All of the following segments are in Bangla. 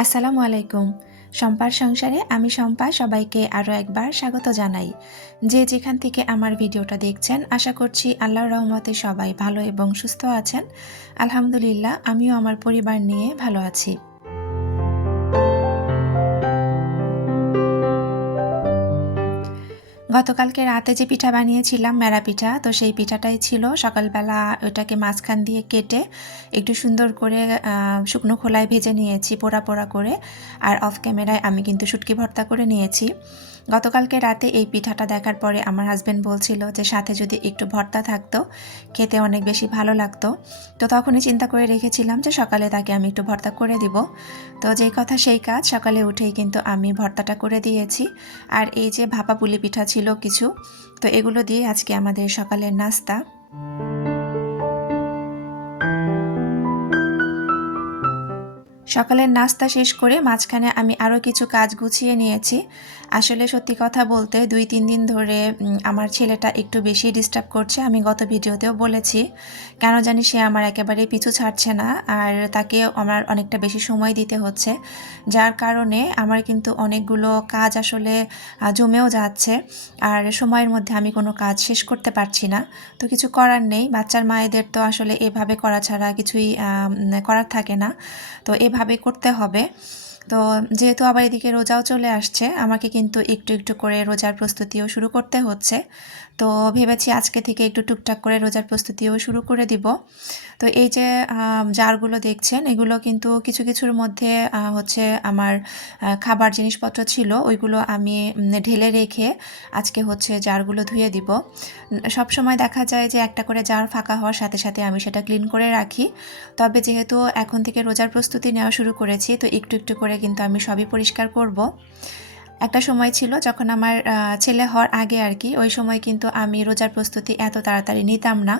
আসসালামু আলাইকুম। শম্পার সংসারে আমি শম্পা সবাইকে আরও একবার স্বাগত জানাই। যে যেখান থেকে আমার ভিডিওটা দেখছেন আশা করছি আল্লাহর রহমতে সবাই ভালো এবং সুস্থ আছেন। আলহামদুলিল্লাহ আমিও আমার পরিবার নিয়ে ভালো আছি। গতকালকে রাতে যে পিঠা বানিয়েছিলাম মেরা পিঠা, তো সেই পিঠাটাই ছিল। সকালবেলা ওটাকে মাঝখান দিয়ে কেটে একটু সুন্দর করে শুকনো খোলায় ভেজে নিয়েছি পোড়া পোড়া করে, আর অফ ক্যামেরায় আমি কিন্তু শুটকি ভর্তা করে নিয়েছি। গতকালকে রাতে এই পিঠাটা দেখার পরে আমার হাজব্যান্ড বলছিল যে সাথে যদি একটু ভর্তা থাকতো খেতে অনেক বেশি ভালো লাগতো। তো তখনই চিন্তা করে রেখেছিলাম যে সকালে তাকে আমি একটু ভর্তা করে দিব। তো যেই কথা সেই কাজ, সকালে উঠেই কিন্তু আমি ভর্তাটা করে দিয়েছি। আর এই যে ভাপা পুলি পিঠা ছিল কিছু, তো এগুলো দিয়ে আজকে আমাদের সকালের নাস্তা। সকালের নাস্তা শেষ করে মাঝখানে আমি আরও কিছু কাজ গুছিয়ে নিয়েছি। আসলে সত্যি কথা বলতে 2-3 দিন ধরে আমার ছেলেটা একটু বেশি ডিস্টার্ব করছে। আমি গত ভিডিওতেও বলেছি, কেন জানি সে আমার একেবারে পিছু ছাড়ছে না, আর তাকে আমার অনেকটা বেশি সময় দিতে হচ্ছে, যার কারণে আমার কিন্তু অনেকগুলো কাজ আসলে জমেও যাচ্ছে, আর সময়ের মধ্যে আমি কোনো কাজ শেষ করতে পারছি না। তো কিছু করার নেই, বাচ্চার মায়েদের তো আসলে এভাবে করা ছাড়া কিছুই করার থাকে না, তো এভাবে করতে হবে। তো যেহেতু আবার এদিকে রোজাও চলে আসছে, আমাকে কিন্তু একটু একটু করে রোজার প্রস্তুতিও শুরু করতে হচ্ছে। তো ভেবেছি আজকে থেকে একটু টুকটাক করে রোজার প্রস্তুতিও শুরু করে দিব। তো এই যে জারগুলো দেখছেন, এগুলো কিন্তু কিছু কিছুর মধ্যে হচ্ছে আমার খাবার জিনিসপত্র ছিল, ওইগুলো আমি ঢেলে রেখে আজকে হচ্ছে জারগুলো ধুয়ে দিব। সব সময় দেখা যায় যে একটা করে জার ফাঁকা হওয়ার সাথে সাথে আমি সেটা ক্লিন করে রাখি। তবে যেহেতু এখন থেকে রোজার প্রস্তুতি নেওয়া শুরু করেছি, তো একটু একটু করে কিন্তু আমি সবই পরিষ্কার করব। একটা সময় ছিল যখন আমার ছেলে হওয়ার আগে আর কি, ওই সময় কিন্তু আমি রোজার প্রস্তুতি এত তাড়াতাড়ি নিতাম না।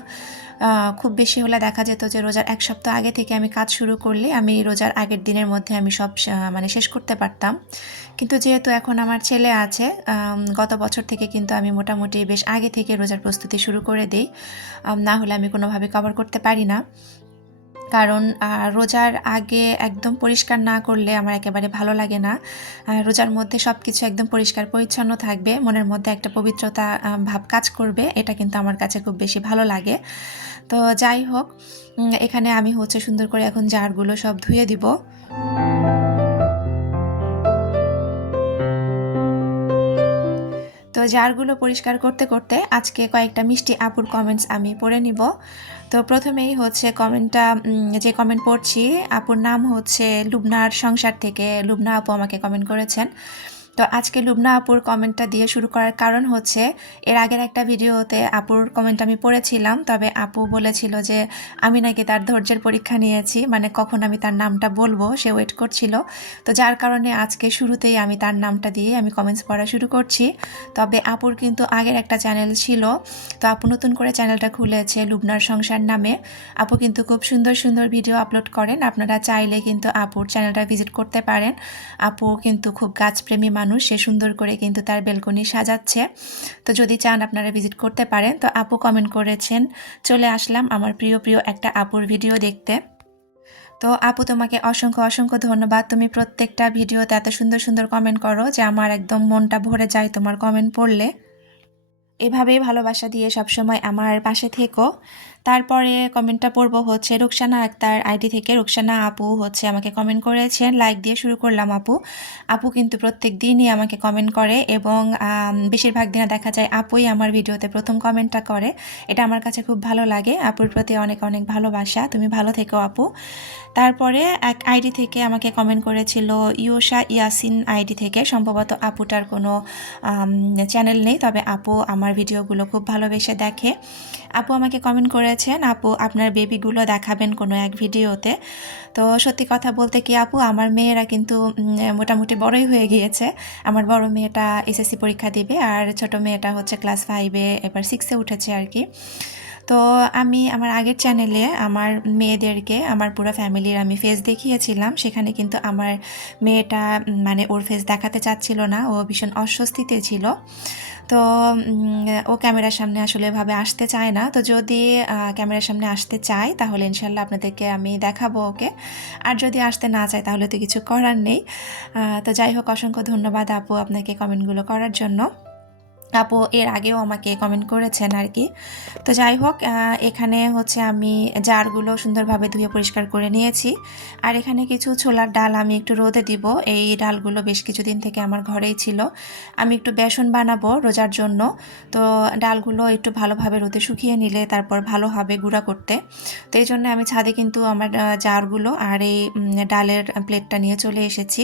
খুব বেশি হলে দেখা যেত যে রোজার 1 সপ্তাহ আগে থেকে আমি কাজ শুরু করলে আমি রোজার আগের দিনের মধ্যে আমি সব মানে শেষ করতে পারতাম। কিন্তু যেহেতু এখন আমার ছেলে আছে, গত বছর থেকে কিন্তু আমি মোটামুটি বেশ আগে থেকে রোজার প্রস্তুতি শুরু করে দিই। না হলে আমি কোনোভাবে কভার করতে পারি না। কারণ রোজার আগে একদম পরিষ্কার না করলে আমার একেবারে ভালো লাগে না। রোজার মধ্যে সব কিছু একদম পরিষ্কার পরিচ্ছন্ন থাকবে, মনের মধ্যে একটা পবিত্রতা ভাব কাজ করবে, এটা কিন্তু আমার কাছে খুব বেশি ভালো লাগে। তো যাই হোক, এখানে আমি হচ্ছে সুন্দর করে এখন জারগুলো সব ধুয়ে দিব। তো জারগুলো পরিষ্কার করতে করতে আজকে কয়েকটা মিষ্টি আপুর কমেন্টস আমি পড়ে নিব। তো প্রথমেই হচ্ছে কমেন্টটা, যে কমেন্ট পড়ছি, আপুর নাম হচ্ছে লুবনার সংসার থেকে। লুবনা আপু আমাকে কমেন্ট করেছেন। তো আজকে লুবনা আপুর কমেন্টটা দিয়ে শুরু করার কারণ হচ্ছে, এর আগের একটা ভিডিওতে আপুর কমেন্ট আমি পড়েছিলাম, তবে আপু বলেছিল যে আমি নাকি তার ধৈর্যের পরীক্ষা নিয়েছি, মানে কখন আমি তার নামটা বলবো সে ওয়েট করছিল। তো যার কারণে আজকে শুরুতেই আমি তার নামটা দিয়ে আমি কমেন্টস পড়া শুরু করছি। তবে আপুর কিন্তু আগের একটা চ্যানেল ছিল, তো আপু নতুন করে চ্যানেলটা খুলেছে লুবনার সংসার নামে। আপু কিন্তু খুব সুন্দর সুন্দর ভিডিও আপলোড করেন, আপনারা চাইলে কিন্তু আপুর চ্যানেলটা ভিজিট করতে পারেন। আপু কিন্তু খুব গাছপ্রেমী মানুষ, সে সুন্দর করে কিন্তু তার বেলকনি সাজাচ্ছে। তো যদি চান আপনারা ভিজিট করতে পারেন। তো আপু কমেন্ট করেছেন, চলে আসলাম আমার প্রিয় প্রিয় একটা আপুর ভিডিও দেখতে। তো আপু তোমাকে অসংখ্য অসংখ্য ধন্যবাদ। তুমি প্রত্যেকটা ভিডিওতে এত সুন্দর সুন্দর কমেন্ট করো যে আমার একদম মনটা ভরে যায় তোমার কমেন্ট পড়লে। এভাবেই ভালোবাসা দিয়ে সবসময় আমার পাশে থেকো। তারপরে কমেন্টটা পড়বো হচ্ছে রুকসানা আক্তার আইডি থেকে। রুকসানা আপু হচ্ছে আমাকে কমেন্ট করেছেন, লাইক দিয়ে শুরু করলাম আপু। আপু কিন্তু প্রত্যেক দিনই আমাকে কমেন্ট করে, এবং বেশিরভাগ দিনে দেখা যায় আপুই আমার ভিডিওতে প্রথম কমেন্টটা করে। এটা আমার কাছে খুব ভালো লাগে। আপুর প্রতি অনেক অনেক ভালোবাসা, তুমি ভালো থেকো আপু। তারপরে এক আইডি থেকে আমাকে কমেন্ট করেছিল ইয়োশা ইয়াসিন আইডি থেকে। সম্ভবত আপুটার কোনো চ্যানেল নেই, তবে আপু আমার ভিডিওগুলো খুব ভালোবেসে দেখে। আপু আমাকে কমেন্ট করেছেন, আপু আপনার বেবিগুলো দেখাবেন কোনো এক ভিডিওতে। তো সত্যি কথা বলতে কি আপু, আমার মেয়েরা কিন্তু মোটামুটি বড়ই হয়ে গিয়েছে। আমার বড় মেয়েটা এসএসসি পরীক্ষা দিবে, আর ছোট মেয়েটা হচ্ছে ক্লাস 5-এ, এবার 6-এ উঠেছে আর কি। তো আমি আমার আগের চ্যানেলে আমার মেয়েদেরকে, আমার পুরো ফ্যামিলির আমি ফেস দেখিয়েছিলাম। সেখানে কিন্তু আমার মেয়েটা মানে ওর ফেস দেখাতে চাচ্ছিল না, ও ভীষণ অস্বস্তিতে ছিল। তো ও ক্যামেরার সামনে আসলে এভাবে আসতে চায় না। তো যদি ক্যামেরার সামনে আসতে চায় তাহলে ইনশাল্লাহ আপনাদেরকে আমি দেখাবো ওকে। আর যদি আসতে না চায় তাহলে তো কিছু করার নেই। তো যাই হোক, অসংখ্য ধন্যবাদ আপু আপনাকে কমেন্টগুলো করার জন্য। আপু এর আগেও আমাকে কমেন্ট করেছেন আর কি। তো যাই হোক, এখানে হচ্ছে আমি জারগুলো সুন্দরভাবে ধুয়ে পরিষ্কার করে নিয়েছি। আর এখানে কিছু ছোলার ডাল আমি একটু রোদে দিব। এই ডালগুলো বেশ কিছুদিন থেকে আমার ঘরেই ছিল। আমি একটু বেসন বানাবো রোজার জন্য। তো ডালগুলো একটু ভালোভাবে রোদে শুকিয়ে নিলে তারপর ভালো হবে গুঁড়া করতে। তো এই জন্য আমি ছাদে কিন্তু আমার জারগুলো আর এই ডালের প্লেটটা নিয়ে চলে এসেছি।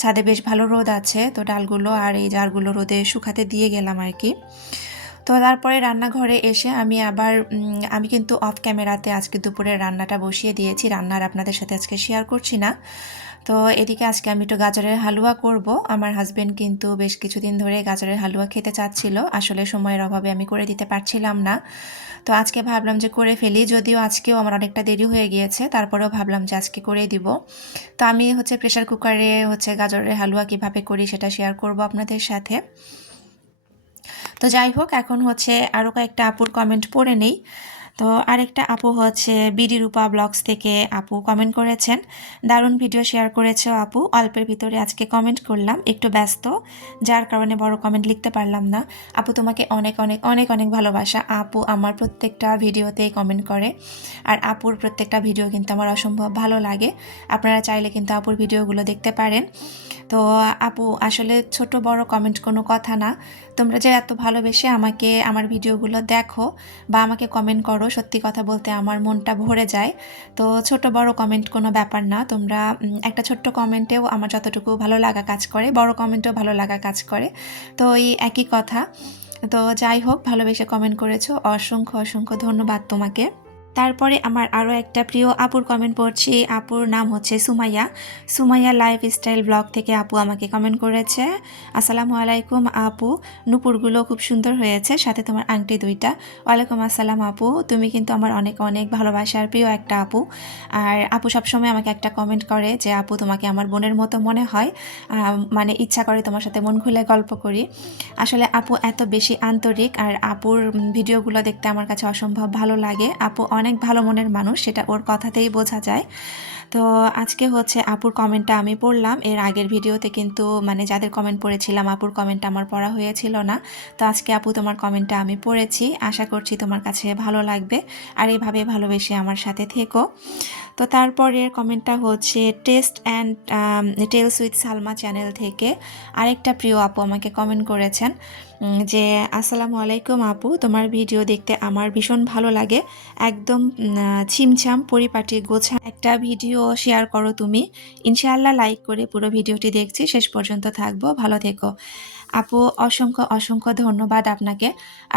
ছাদে বেশ ভালো রোদ আছে, তো ডালগুলো আর এই জারগুলো রোদে শুকাতে দিয়ে গেলাম আর কি। তো তারপরে রান্নাঘরে এসে আমি কিন্তু অফ ক্যামেরাতে আজকে দুপুরের রান্নাটা বসিয়ে দিয়েছি। রান্নার আপনাদের সাথে আজকে শেয়ার করছি না। তো এদিকে আজকে আমি একটু গাজরের হালুয়া করব। আমার হাজবেন্ড কিন্তু বেশ কিছুদিন ধরে গাজরের হালুয়া খেতে চাচ্ছিল। আসলে সময়ের অভাবে আমি করে দিতে পারছিলাম না। তো আজকে ভাবলাম যে করে ফেলি, যদিও আজকেও আমার অনেকটা দেরি হয়ে গিয়েছে, তারপরেও ভাবলাম যে আজকে করেই দিব। তো আমি প্রেশার কুকারে গাজরের হালুয়া কিভাবে করি সেটা শেয়ার করব আপনাদের সাথে। তো যাই হোক, এখন আরও কয়েকটা আপুর কমেন্ট পড়ে নেই। তো আরেকটা আপু বিডি রূপা ব্লগস থেকে আপু কমেন্ট করেছেন, দারুণ ভিডিও শেয়ার করেছো আপু, অল্পের ভিতরে আজকে কমেন্ট করলাম, একটু ব্যস্ত যার কারণে বড় কমেন্ট লিখতে পারলাম না। আপু তোমাকে অনেক অনেক অনেক অনেক ভালোবাসা। আপু আমার প্রত্যেকটা ভিডিওতেই কমেন্ট করে, আর আপুর প্রত্যেকটা ভিডিও কিন্তু আমার অসম্ভব ভালো লাগে। আপনারা চাইলে কিন্তু আপুর ভিডিওগুলো দেখতে পারেন। তো আপু আসলে ছোট বড় কমেন্ট কোনো কথা না, তোমরা যে এত ভালোবেসে আমাকে আমার ভিডিওগুলো দেখো বা আমাকে কমেন্ট করো, সত্যি কথা বলতে আমার মনটা ভরে যায়। তো ছোট বড় কমেন্ট কোনো ব্যাপার না, তোমরা একটা ছোট্ট কমেন্টেও আমার যতটুকু ভালো লাগা কাজ করে, বড় কমেন্টেও ভালো লাগা কাজ করে। তো এই একই কথা। তো যাই হোক, ভালোবেসে কমেন্ট করেছো, অসংখ্য অসংখ্য ধন্যবাদ তোমাকে। তারপরে আমার আরও একটা প্রিয় আপুর কমেন্ট পড়ছি। আপুর নাম সুমাইয়া। সুমাইয়া লাইফস্টাইল ব্লগ থেকে আপু আমাকে কমেন্ট করেছে, আসসালামু আলাইকুম আপু, নুপুরগুলো খুব সুন্দর হয়েছে, সাথে তোমার আংটি দুইটা। ওয়ালাইকুম আসসালাম আপু, তুমি কিন্তু আমার অনেক অনেক ভালোবাসার প্রিয় একটা আপু। আর আপু সবসময় আমাকে একটা কমেন্ট করে যে আপু তোমাকে আমার বোনের মতো মনে হয়, মানে ইচ্ছা করে তোমার সাথে মন খুলে গল্প করি। আসলে আপু এত বেশি আন্তরিক, আর আপুর ভিডিওগুলো দেখতে আমার কাছে অসম্ভব ভালো লাগে। আপু অনেক ভালো মনের মানুষ, সেটা ওর কথাতেই বোঝা যায়। তো আজকে আপুর কমেন্টটা আমি পড়লাম। এর আগের ভিডিওতে কিন্তু মানে যাদের কমেন্ট পড়েছিলাম আপুর কমেন্টটা আমার পড়া হয়েছিল না। তো আজকে আপু তোমার কমেন্টটা আমি পড়েছি, আশা করছি তোমার কাছে ভালো লাগবে, আর এইভাবে ভালোবেসে আমার সাথে থেকো। তো তারপরের কমেন্টটা taste and tales with Salma channel থেকে আরেকটা প্রিয় আপু আমাকে কমেন্ট করেছেন যে আসসালামু আলাইকুম আপু, তোমার ভিডিও দেখতে আমার ভীষণ ভালো লাগে, একদম ছিমছাম পরিপাটি গোছা একটা ভিডিও শেয়ার করো তুমি, ইনশাআল্লাহ লাইক করে পুরো ভিডিওটি দেখছি, শেষ পর্যন্ত থাকবো, ভালো থেকো। আপু অসংখ্য অসংখ্য ধন্যবাদ আপনাকে।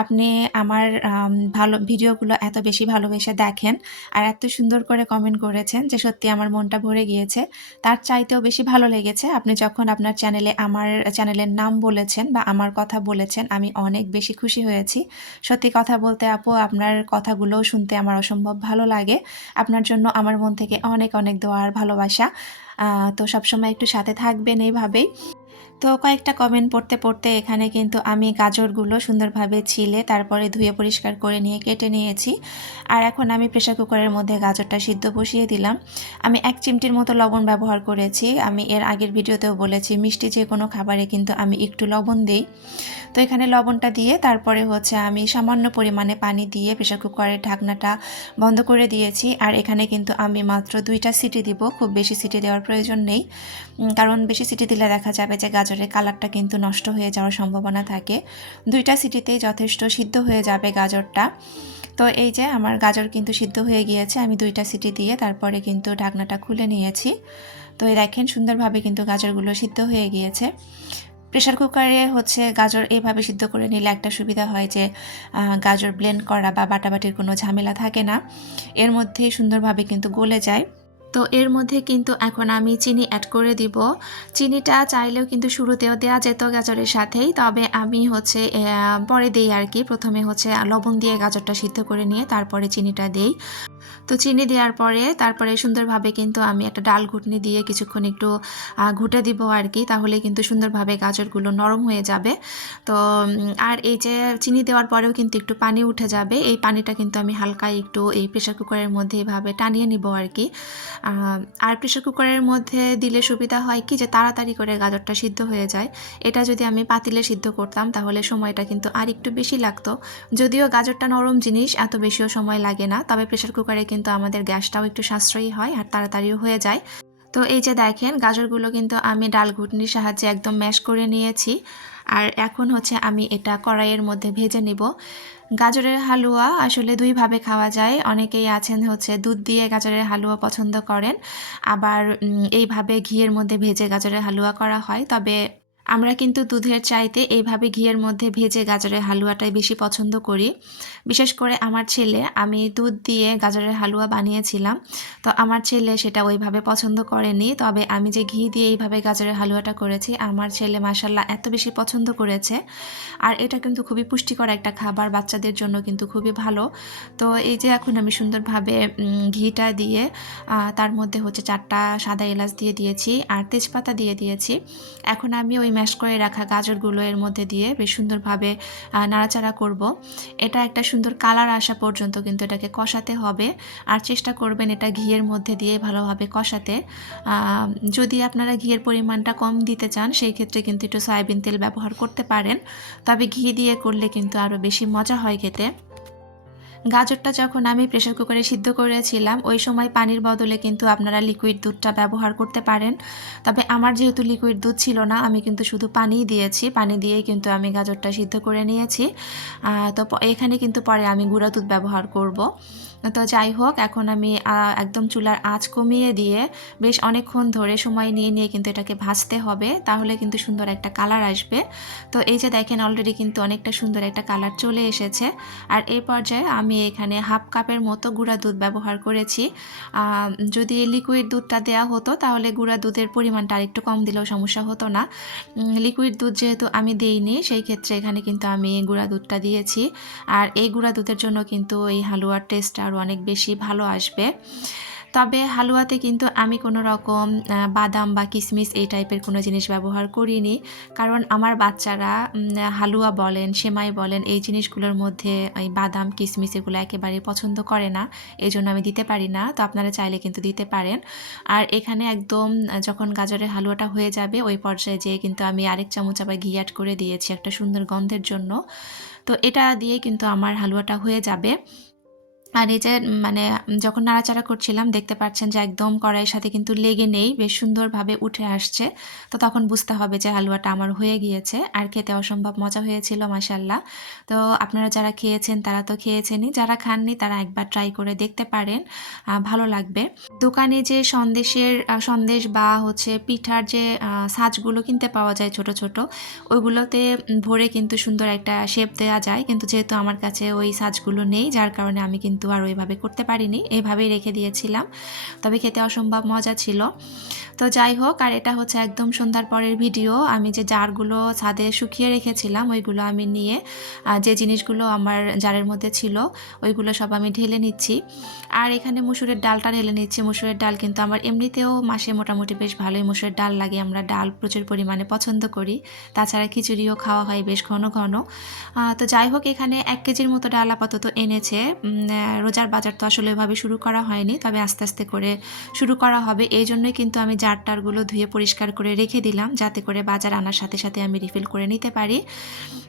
আপনি আমার ভালো ভিডিওগুলো এত বেশি ভালোবেসে দেখেন আর এত সুন্দর করে কমেন্ট করেছেন যে সত্যি আমার মনটা ভরে গিয়েছে। তার চাইতেও বেশি ভালো লেগেছে আপনি যখন আপনার চ্যানেলে আমার চ্যানেলের নাম বলেছেন বা আমার কথা বলেছেন, আমি অনেক বেশি খুশি হয়েছি। সত্যি কথা বলতে আপু, আপনার কথাগুলোও শুনতে আমার অসম্ভব ভালো লাগে। আপনার জন্য আমার মন থেকে অনেক অনেক দোয়া আর ভালোবাসা। তো সবসময় একটু সাথে থাকবেন এইভাবেই। তো কয়েকটা কমেন্ট পড়তে পড়তে এখানে কিন্তু আমি গাজরগুলো সুন্দরভাবে ছিলে তারপরে ধুয়ে পরিষ্কার করে নিয়ে কেটে নিয়েছি। আর এখন আমি প্রেসার কুকারের মধ্যে গাজরটা সিদ্ধ বসিয়ে দিলাম। আমি 1 চিমটির মতো লবণ ব্যবহার করেছি। আমি এর আগের ভিডিওতেও বলেছি মিষ্টি যে কোনো খাবারে কিন্তু আমি একটু লবণ দিই। তো এখানে লবণটা দিয়ে তারপরে আমি সামান্য পরিমাণে পানি দিয়ে প্রেসার কুকারের ঢাকনাটা বন্ধ করে দিয়েছি। আর এখানে কিন্তু আমি মাত্র 2টা সিটি দিব, খুব বেশি সিটি দেওয়ার প্রয়োজন নেই, কারণ বেশি সিটি দিলে দেখা যাবে যে গাজরের কালারটা কিন্তু নষ্ট হয়ে যাওয়ার সম্ভাবনা থাকে। 2টা সিটিতেই যথেষ্ট সিদ্ধ হয়ে যাবে গাজরটা। তো এই যে আমার গাজর কিন্তু সিদ্ধ হয়ে গিয়েছে, আমি 2টা সিটি দিয়ে তারপরে কিন্তু ঢাকনাটা খুলে নিয়েছি। তো এই দেখেন সুন্দরভাবে কিন্তু গাজরগুলো সিদ্ধ হয়ে গিয়েছে। প্রেসার কুকারে গাজর এইভাবে সিদ্ধ করে নিলে একটা সুবিধা হয় যে গাজর ব্লেন্ড করা বা বাটাবাটির কোনো ঝামেলা থাকে না, এর মধ্যেই সুন্দরভাবে কিন্তু গলে যায়। তো এর মধ্যে কিন্তু এখন আমি চিনি অ্যাড করে দিব। চিনিটা চাইলেও কিন্তু শুরুতেও দেওয়া যেত গাজরের সাথেই, তবে আমি পরে দিই আর কি। প্রথমে লবণ দিয়ে গাজরটা সিদ্ধ করে নিয়ে তারপরে চিনিটা দেই। তো চিনি দেওয়ার পরে তারপরে সুন্দরভাবে কিন্তু আমি একটা ডাল ঘুটনি দিয়ে কিছুক্ষণ একটু ঘুটে দিব আর কি, তাহলে কিন্তু সুন্দরভাবে গাজরগুলো নরম হয়ে যাবে। তো আর এই যে চিনি দেওয়ার পরেও কিন্তু একটু পানি উঠে যাবে, এই পানিটা কিন্তু আমি হালকা একটু এই প্রেশার কুকারের মধ্যে এভাবে টানিয়ে নিব আর কি। আর প্রেশার কুকারের মধ্যে দিলে সুবিধা হয় কি যে তাড়াতাড়ি করে গাজরটা সিদ্ধ হয়ে যায়। এটা যদি আমি পাতিলে সিদ্ধ করতাম তাহলে সময়টা কিন্তু আর একটু বেশি লাগতো। যদিও গাজরটা নরম জিনিস, এত বেশিও সময় লাগে না, তবে প্রেশার কুকারে কিন্তু আমাদের গ্যাসটাও একটু সাশ্রয়ী হয় আর তাড়াতাড়িও হয়ে যায়। তো এই যে দেখেন গাজরগুলো কিন্তু আমি ডাল ঘুটনির সাহায্যে একদম ম্যাশ করে নিয়েছি। আর এখন হচ্ছে আমি এটা কড়াইয়ের মধ্যে ভেজে নিব। গাজরের হালুয়া আসলে দুইভাবে খাওয়া যায়। অনেকেই আছেন হচ্ছে দুধ দিয়ে গাজরের হালুয়া পছন্দ করেন, আবার এইভাবে ঘিয়ের মধ্যে ভেজে গাজরের হালুয়া করা হয়। তবে আমরা কিন্তু দুধের চাইতে এইভাবে ঘিয়ের মধ্যে ভেজে গাজরের হালুয়াটাই বেশি পছন্দ করি। বিশেষ করে আমার ছেলে, আমি দুধ দিয়ে গাজরের হালুয়া বানিয়েছিলাম, তো আমার ছেলে সেটা ওইভাবে পছন্দ করেনি। তবে আমি যে ঘি দিয়ে এইভাবে গাজরের হালুয়াটা করেছি, আমার ছেলে মাশাল্লাহ এত বেশি পছন্দ করেছে। আর এটা কিন্তু খুবই পুষ্টিকর একটা খাবার, বাচ্চাদের জন্য কিন্তু খুবই ভালো। তো এই যে এখন আমি সুন্দরভাবে ঘিটা দিয়ে তার মধ্যে হচ্ছে 4টা সাদা এলাচ দিয়ে দিয়েছি আর তেজপাতা দিয়ে দিয়েছি। এখন আমি ওই ম্যাশ করে রাখা গাজরগুলো এর মধ্যে দিয়ে বেশ সুন্দরভাবে নাড়াচাড়া করব। এটা একটা সুন্দর কালার আসা পর্যন্ত কিন্তু এটাকে কষাতে হবে, আর চেষ্টা করবেন এটা ঘিয়ের মধ্যে দিয়ে ভালোভাবে কষাতে। যদি আপনারা ঘিয়ের পরিমাণটা কম দিতে চান সেই ক্ষেত্রে কিন্তু একটু সয়াবিন তেল ব্যবহার করতে পারেন, তবে ঘি দিয়ে করলে কিন্তু আরও বেশি মজা হয় খেতে। গাজরটা যখন আমি প্রেসার কুকারে সিদ্ধ করেছিলাম ওই সময় পানির বদলে কিন্তু আপনারা লিকুইড দুধটা ব্যবহার করতে পারেন। তবে আমার যেহেতু লিকুইড দুধ ছিল না, আমি কিন্তু শুধু পানিই দিয়েছি, পানি দিয়েই কিন্তু আমি গাজরটা সিদ্ধ করে নিয়েছি। তো এখানে কিন্তু পরে আমি গুঁড়া দুধ ব্যবহার করব। তো যাই হোক, এখন আমি একদম চুলার আঁচ কমিয়ে দিয়ে বেশ অনেকক্ষণ ধরে সময় নিয়ে নিয়ে কিন্তু এটাকে ভাজতে হবে, তাহলে কিন্তু সুন্দর একটা কালার আসবে। তো এই যে দেখেন অলরেডি কিন্তু অনেকটা সুন্দর একটা কালার চলে এসেছে। আর এই পর্যায়ে আমি এখানে হাফ কাপের মতো গুঁড়া দুধ ব্যবহার করেছি। যদি লিকুইড দুধটা দেওয়া হতো তাহলে গুঁড়া দুধের পরিমাণটা আরেকটু কম দিলেও সমস্যা হতো না। লিকুইড দুধ যেহেতু আমি দিইনি সেই ক্ষেত্রে এখানে কিন্তু আমি গুঁড়া দুধটা দিয়েছি। আর এই গুঁড়া দুধের জন্য কিন্তু এই হালুয়ার টেস্ট আরও অনেক বেশি ভালো আসবে। তবে হালুয়াতে কিন্তু আমি কোনো রকম বাদাম বা কিশমিশ এই টাইপের কোনো জিনিস ব্যবহার করিনি, কারণ আমার বাচ্চারা হালুয়া বলেন, সেমাই বলেন, এই জিনিসগুলোর মধ্যে এই বাদাম কিশমিশ এগুলো একেবারেই পছন্দ করে না, এই জন্য আমি দিতে পারি না। তো আপনারা চাইলে কিন্তু দিতে পারেন। আর এখানে একদম যখন গাজরের হালুয়াটা হয়ে যাবে ওই পর্যায়ে যেয়ে কিন্তু আমি আরেক চামচ আবার ঘি অ্যাড করে দিয়েছি একটা সুন্দর গন্ধের জন্য। তো এটা দিয়ে কিন্তু আমার হালুয়াটা হয়ে যাবে। আর এই যে মানে যখন নাড়াচাড়া করছিলাম দেখতে পাচ্ছেন যে একদম কড়াইয়ের সাথে কিন্তু লেগে নেই, বেশ সুন্দরভাবে উঠে আসছে। তো তখন বুঝতে হবে যে হালুয়াটা আমার হয়ে গিয়েছে, আর খেতে অসম্ভব মজা হয়েছিল মাশাল্লাহ। তো আপনারা যারা খেয়েছেন তারা তো খেয়েছেনই, যারা খাননি তারা একবার ট্রাই করে দেখতে পারেন, ভালো লাগবে। দোকানে যে সন্দেশ বা হচ্ছে পিঠার যে সাজগুলো কিনতে পাওয়া যায় ছোট ছোট, ওইগুলোতে ভরে কিন্তু সুন্দর একটা শেপ দেওয়া যায়, কিন্তু যেহেতু আমার কাছে ওই সাজগুলো নেই যার কারণে আমি কিন্তু আর ওইভাবে করতে পারিনি, এইভাবেই রেখে দিয়েছিলাম। তবে খেতে অসম্ভব মজা ছিল। তো যাই হোক, আর এটা হচ্ছে একদম সন্ধ্যার পরের ভিডিও। আমি যে জারগুলো ছাদে শুকিয়ে রেখেছিলাম ওইগুলো আমি নিয়ে যে জিনিসগুলো আমার জারের মধ্যে ছিল ওইগুলো সব আমি ঢেলে নিচ্ছি। আর এখানে মসুরের ডালটা ঢেলে নিচ্ছি। মসুরের ডাল কিন্তু আমার এমনিতেও মাসে মোটামুটি বেশ ভালোই মসুরের ডাল লাগে, আমরা ডাল প্রচুর পরিমাণে পছন্দ করি। তাছাড়া খিচুড়িও খাওয়া হয় বেশ ঘন ঘন। তো যাই হোক, এখানে 1 কেজির মতো ডাল আপাতত এনেছে। রোজার বাজার তো আসলে এভাবে শুরু করা হয়নি, তবে আস্তে আস্তে করে শুরু করা হবে। এই জন্যই কিন্তু আমি জারটারগুলো ধুয়ে পরিষ্কার করে রেখে দিলাম, যাতে করে বাজার আনার সাথে সাথে আমি রিফিল করে নিতে পারি।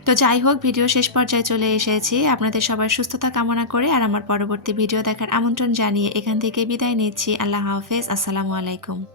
তো যাই হোক, ভিডিও শেষ পর্যায়ে চলে এসেছি। আপনাদের সবার সুস্থতা কামনা করে আর আমার পরবর্তী ভিডিও দেখার আমন্ত্রণ জানিয়ে এখান থেকে বিদায় নিচ্ছি। আল্লাহ হাফেজ, আসসালামু আলাইকুম।